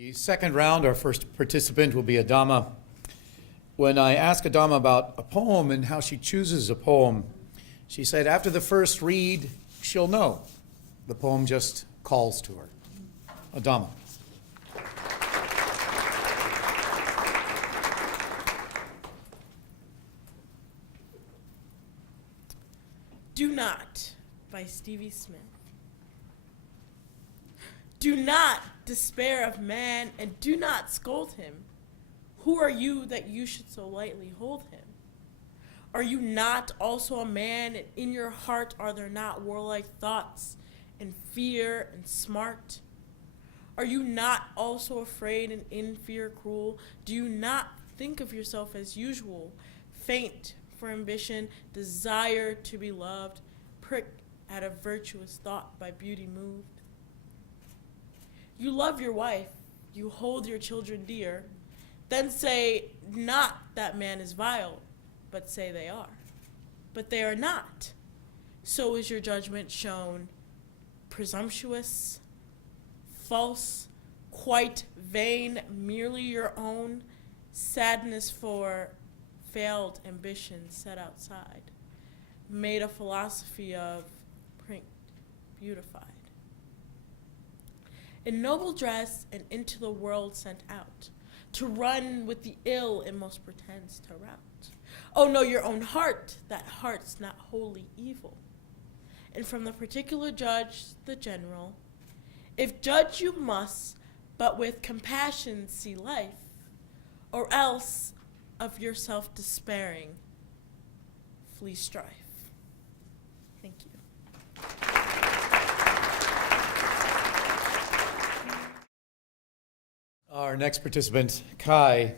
The second round, our first participant will be Adama. When I asked Adama about a poem and how she chooses a poem, she said after the first read, she'll know. The poem just calls to her. Adama. Do Not by Stevie Smith. Do not despair of man, and do not scold him. Who are you that you should so lightly hold him? Are you not also a man, and in your heart are there not warlike thoughts, and fear and smart? Are you not also afraid and in fear cruel? Do you not think of yourself as usual, faint for ambition, desire to be loved, prick at a virtuous thought by beauty moved? You love your wife, you hold your children dear, then say not that man is vile, but say they are. But they are not. So is your judgment shown presumptuous, false, quite vain, merely your own, sadness for failed ambition set outside, made a philosophy of, prinked, beautified. In noble dress and into the world sent out, to run with the ill it most pretends to rout. Oh, know your own heart, that heart's not wholly evil. And from the particular judge, the general, if judge you must, but with compassion see life, or else of yourself despairing, flee strife. Thank you. Our next participant, Kai.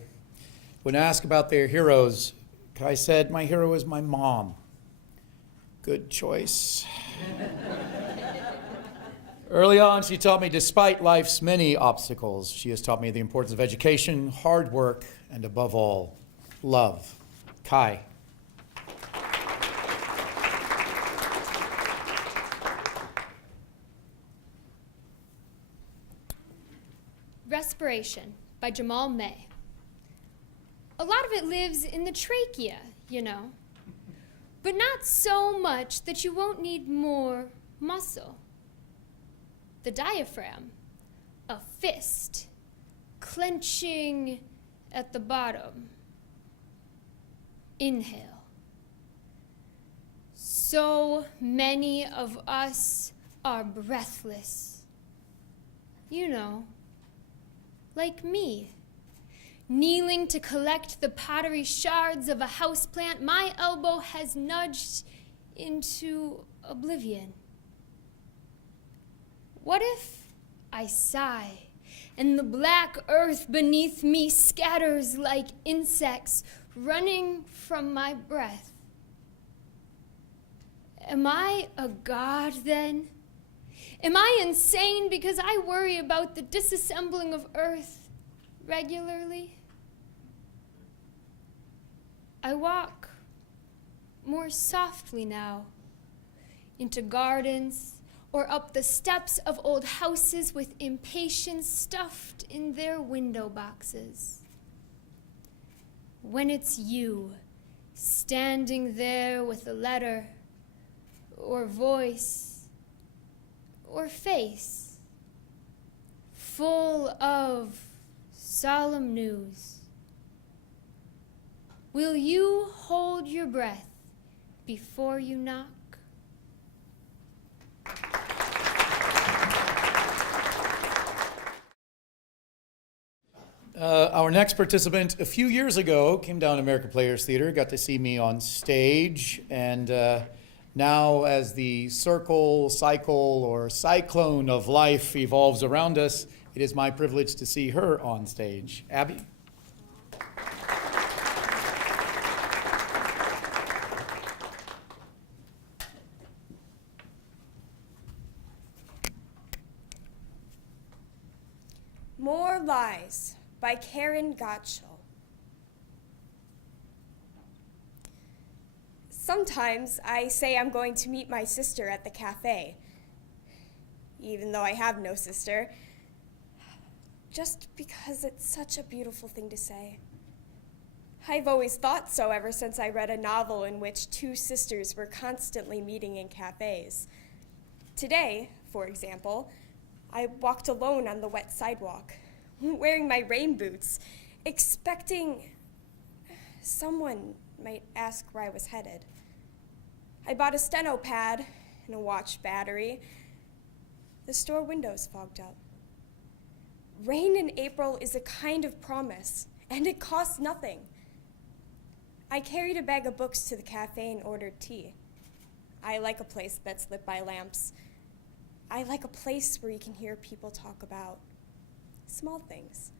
When asked about their heroes, Kai said, "My hero is my mom." Good choice. Early on, she taught me, despite life's many obstacles, she has taught me the importance of education, hard work, and above all, love. Kai. Respiration by Jamal May. A lot of it lives in the trachea, you know, but not so much that you won't need more muscle. The diaphragm, a fist, clenching at the bottom. Inhale. So many of us are breathless. You know, like me, kneeling to collect the pottery shards of a houseplant my elbow has nudged into oblivion. What if I sigh and the black earth beneath me scatters like insects running from my breath? Am I a god then? Am I insane because I worry about the disassembling of earth regularly? I walk more softly now into gardens or up the steps of old houses with impatience stuffed in their window boxes. When it's you standing there with a letter or voice or face, full of solemn news, will you hold your breath before you knock? Our next participant, a few years ago, came down to American Players Theater, got to see me on stage, and now as the circle, cycle, or cyclone of life evolves around us, it is my privilege to see her on stage. Abby? More Lies by Karen Gottschall. Sometimes I say I'm going to meet my sister at the cafe, even though I have no sister. just because it's such a beautiful thing to say. I've always thought so ever since I read a novel in which two sisters were constantly meeting in cafes. Today, for example, I walked alone on the wet sidewalk, wearing my rain boots, expecting someone might ask where I was headed. I bought a steno pad and a watch battery. The store windows fogged up. Rain in April is a kind of promise, and it costs nothing. I carried a bag of books to the cafe and ordered tea. I like a place that's lit by lamps. I like a place where you can hear people talk about small things,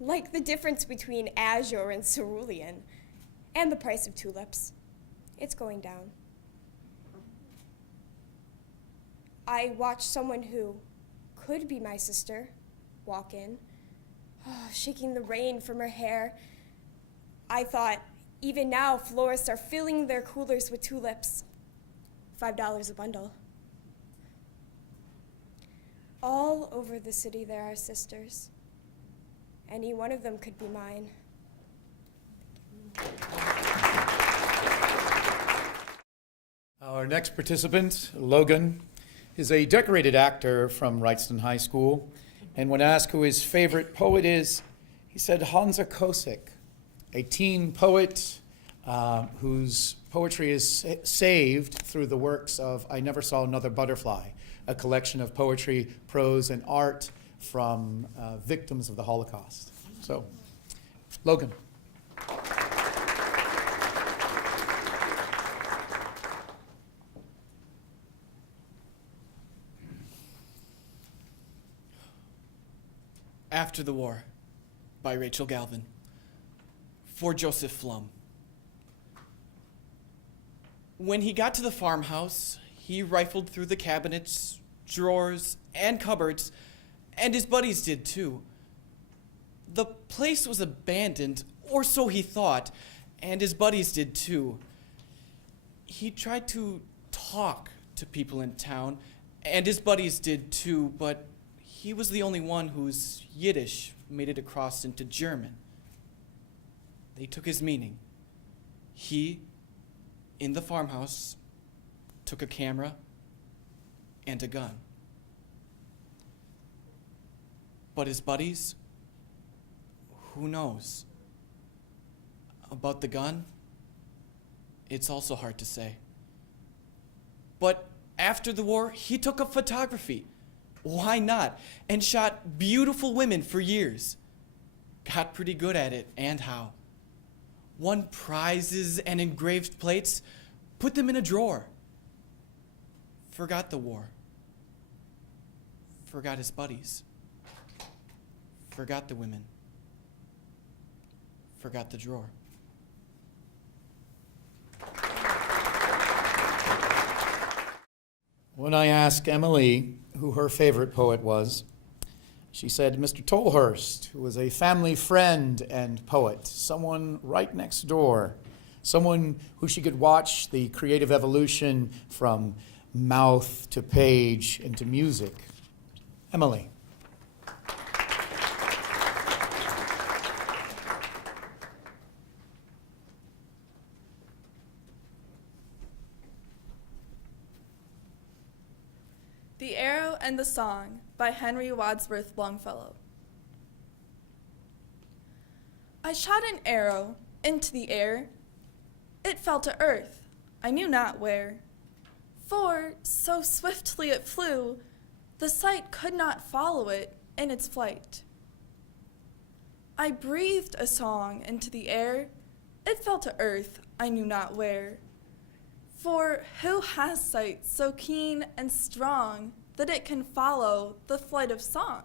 like the difference between azure and cerulean, and the price of tulips. It's going down. I watched someone who could be my sister walk in, shaking the rain from her hair. I thought, even now, florists are filling their coolers with tulips. $5 a bundle. All over the city there are sisters. Any one of them could be mine. Our next participant, Logan, is a decorated actor from Wrightston High School. And when asked who his favorite poet is, he said Hansa Kosick, a teen poet whose poetry is saved through the works of I Never Saw Another Butterfly, a collection of poetry, prose, and art from victims of the Holocaust. So, Logan. After the War by Rachel Galvin. For Joseph Flum. When he got to the farmhouse, he rifled through the cabinets, drawers, and cupboards, and his buddies did too. The place was abandoned, or so he thought, and his buddies did too. He tried to talk to people in town, and his buddies did too, but he was the only one whose Yiddish made it across into German. They took his meaning. He, in the farmhouse, took a camera and a gun. But his buddies, who knows? About the gun, it's also hard to say. But after the war, he took up photography. Why not? And shot beautiful women for years. Got pretty good at it, and how. Won prizes and engraved plates, put them in a drawer. Forgot the war. Forgot his buddies. Forgot the women. Forgot the drawer. When I asked Emily who her favorite poet was, she said Mr. Tolhurst, who was a family friend and poet, someone right next door, someone who she could watch the creative evolution from mouth to page into music. Emily. The Arrow and the Song by Henry Wadsworth Longfellow. I shot an arrow into the air. It fell to earth, I knew not where. For so swiftly it flew, the sight could not follow it in its flight. I breathed a song into the air. It fell to earth, I knew not where. For who has sight so keen and strong that it can follow the flight of song?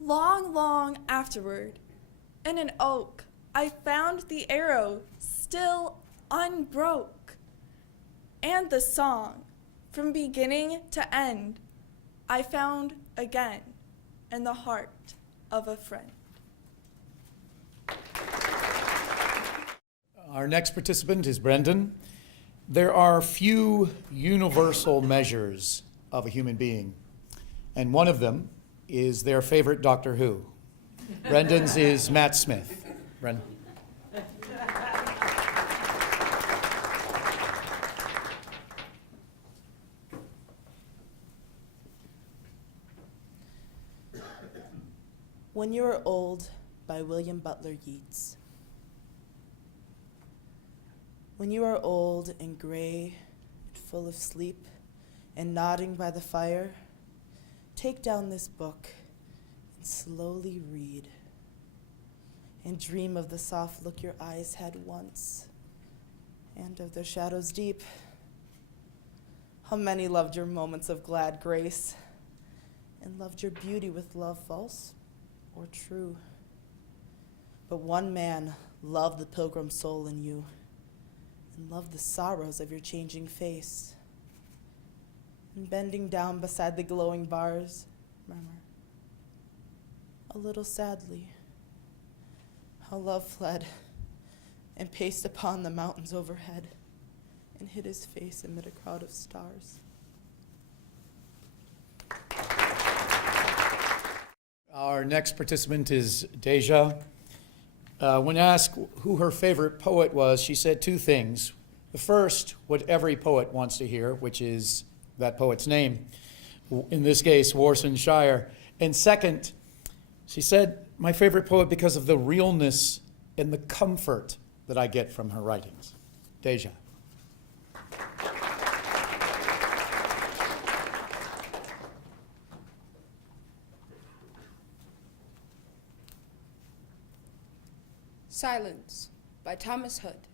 Long, long afterward, in an oak, I found the arrow still unbroke, and the song, from beginning to end, I found again in the heart of a friend. Our next participant is Brendan. There are few universal measures of a human being, and one of them is their favorite Doctor Who. Brendan's is Matt Smith. Brendan. When You Are Old by William Butler Yeats. When you are old and gray and full of sleep and nodding by the fire, take down this book and slowly read and dream of the soft look your eyes had once and of their shadows deep. How many loved your moments of glad grace and loved your beauty with love false or true. But one man loved the pilgrim soul in you and loved the sorrows of your changing face. And bending down beside the glowing bars, murmur, a little sadly, how love fled and paced upon the mountains overhead and hid his face amid a crowd of stars. Our next participant is Deja. When asked who her favorite poet was, she said two things. The first, what every poet wants to hear, which is that poet's name, in this case, Warsan Shire. And second, she said, my favorite poet because of the realness and the comfort that I get from her writings. Deja. Silence by Thomas Hood.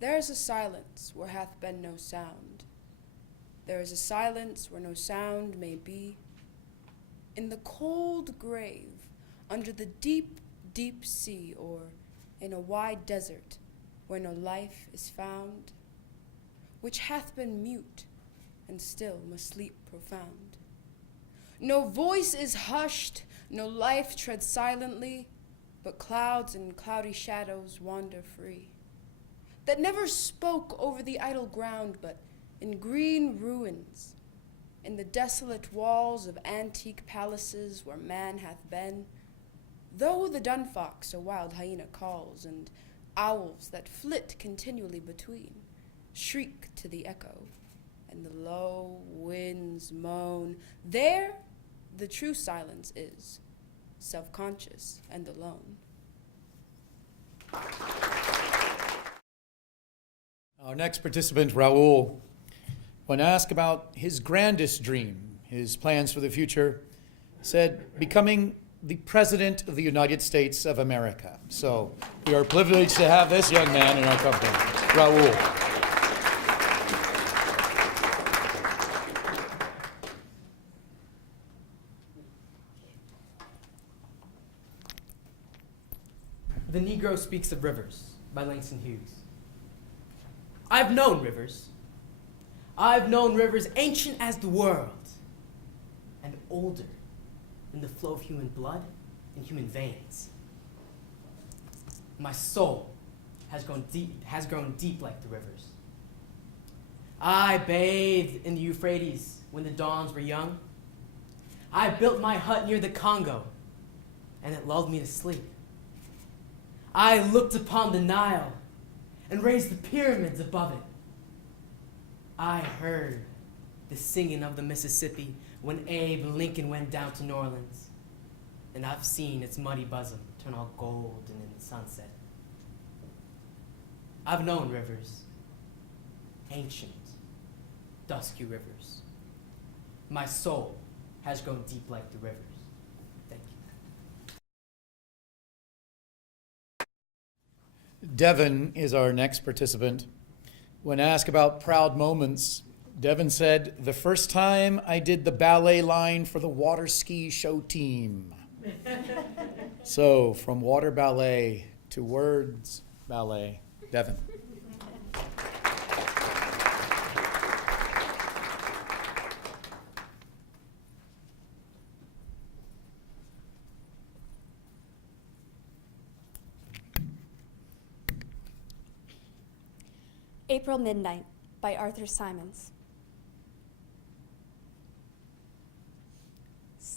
There is a silence where hath been no sound. There is a silence where no sound may be. In the cold grave, under the deep, deep sea, or in a wide desert where no life is found, which hath been mute and still must sleep profound. No voice is hushed, no life treads silently, but clouds and cloudy shadows wander free, that never spoke over the idle ground, but in green ruins, in the desolate walls of antique palaces where man hath been, though the dun fox a wild hyena calls, and owls that flit continually between shriek to the echo, and the low winds moan, there the true silence is, self-conscious and alone. Our next participant, Raul, when asked about his grandest dream, his plans for the future, said, becoming the President of the United States of America. So we are privileged to have this young man in our company, Raul. The Negro Speaks of Rivers by Langston Hughes. I've known rivers. I've known rivers ancient as the world and older than the flow of human blood and human veins. My soul has grown deep like the rivers. I bathed in the Euphrates when the dawns were young. I built my hut near the Congo, and it lulled me to sleep. I looked upon the Nile and raised the pyramids above it. I heard the singing of the Mississippi when Abe Lincoln went down to New Orleans, and I've seen its muddy bosom turn all golden in the sunset. I've known rivers, ancient, dusky rivers. My soul has grown deep like the rivers. Thank you. Devin is our next participant. When asked about proud moments, Devin said, the first time I did the ballet line for the water ski show team. So from water ballet to words ballet, Devin. April Midnight by Arthur Symons.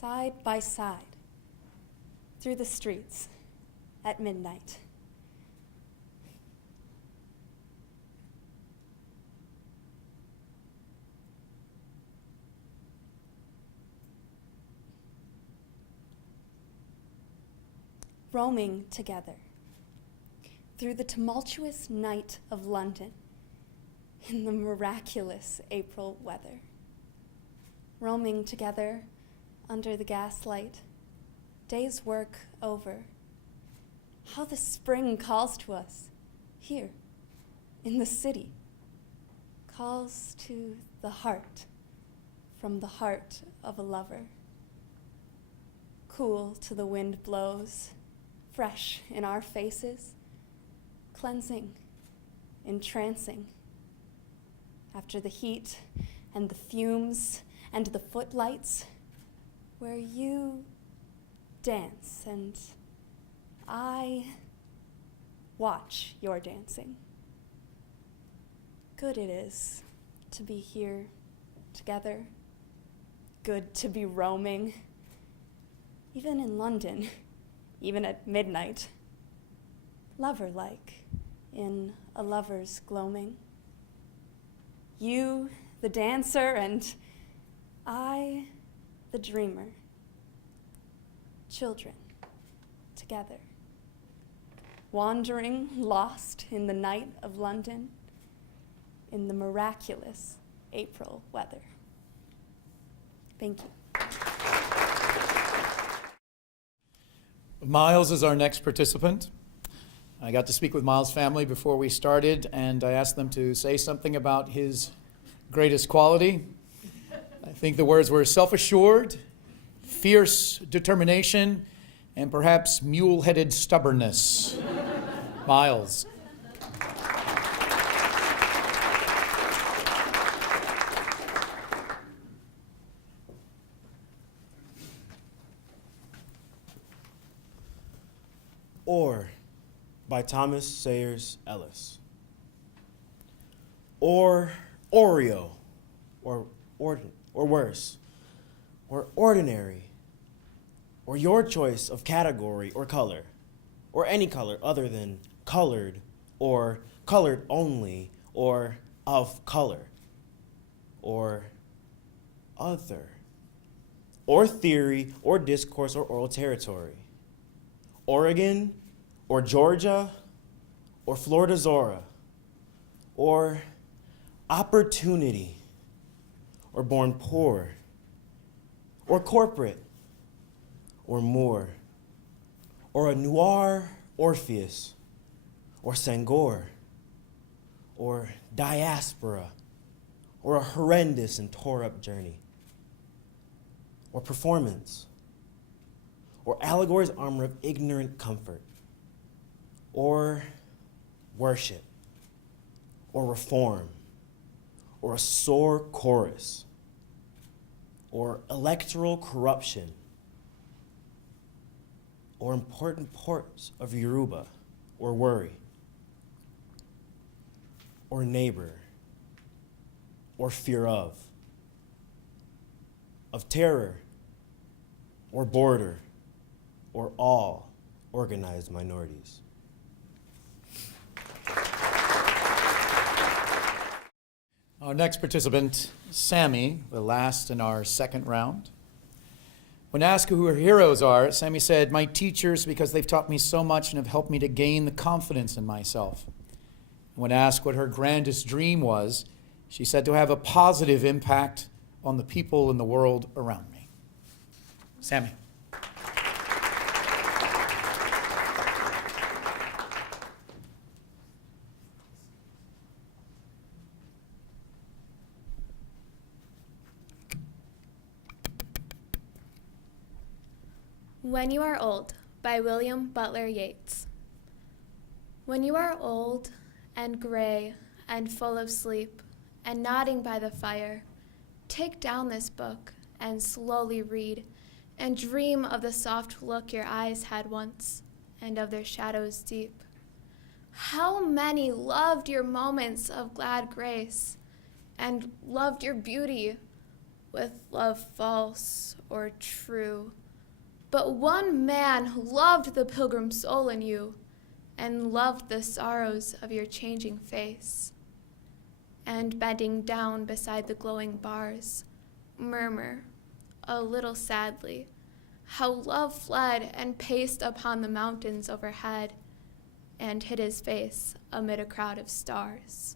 side by side, through the streets at midnight. Roaming together through the tumultuous night of London in the miraculous April weather. Roaming together under the gaslight, day's work over. How the spring calls to us here in the city, calls to the heart from the heart of a lover. Cool till the wind blows, fresh in our faces, cleansing, entrancing. After the heat and the fumes and the footlights, where you dance and I watch your dancing. Good it is to be here together, good to be roaming, even in London, even at midnight, lover-like in a lover's gloaming. You, the dancer, and I, the dreamer. Children, together. Wandering, lost in the night of London, in the miraculous April weather. Thank you. Miles is our next participant. I got to speak with Miles' family before we started, and I asked them to say something about his greatest quality. I think the words were self-assured, fierce determination, and perhaps mule-headed stubbornness. Miles. Or by Thomas Sayers Ellis. Or Oreo, or worse, or ordinary, or your choice of category or color, or any color other than colored, or colored only, or of color, or other, or theory, or discourse, or oral territory. Oregon, or Georgia, or Florida Zora, or opportunity, or born poor, or corporate, or Moore, or a noir Orpheus, or Sangor, or diaspora, or a horrendous and tore up journey, or performance, or allegory's armor of ignorant comfort, or worship, or reform, or a sore chorus, or electoral corruption, or important parts of Yoruba, or worry, or neighbor, or fear of terror, or border, or all organized minorities. Our next participant, Sammy, the last in our second round. When asked who her heroes are, Sammy said, "My teachers, because they've taught me so much and have helped me to gain the confidence in myself." When asked what her grandest dream was, she said to have a positive impact on the people in the world around me. Sammy. When You Are Old by William Butler Yeats. When you are old and gray and full of sleep and nodding by the fire, take down this book and slowly read and dream of the soft look your eyes had once and of their shadows deep. How many loved your moments of glad grace and loved your beauty with love false or true, but one man who loved the pilgrim soul in you and loved the sorrows of your changing face. And bending down beside the glowing bars, murmur, a little sadly, how love fled and paced upon the mountains overhead and hid his face amid a crowd of stars.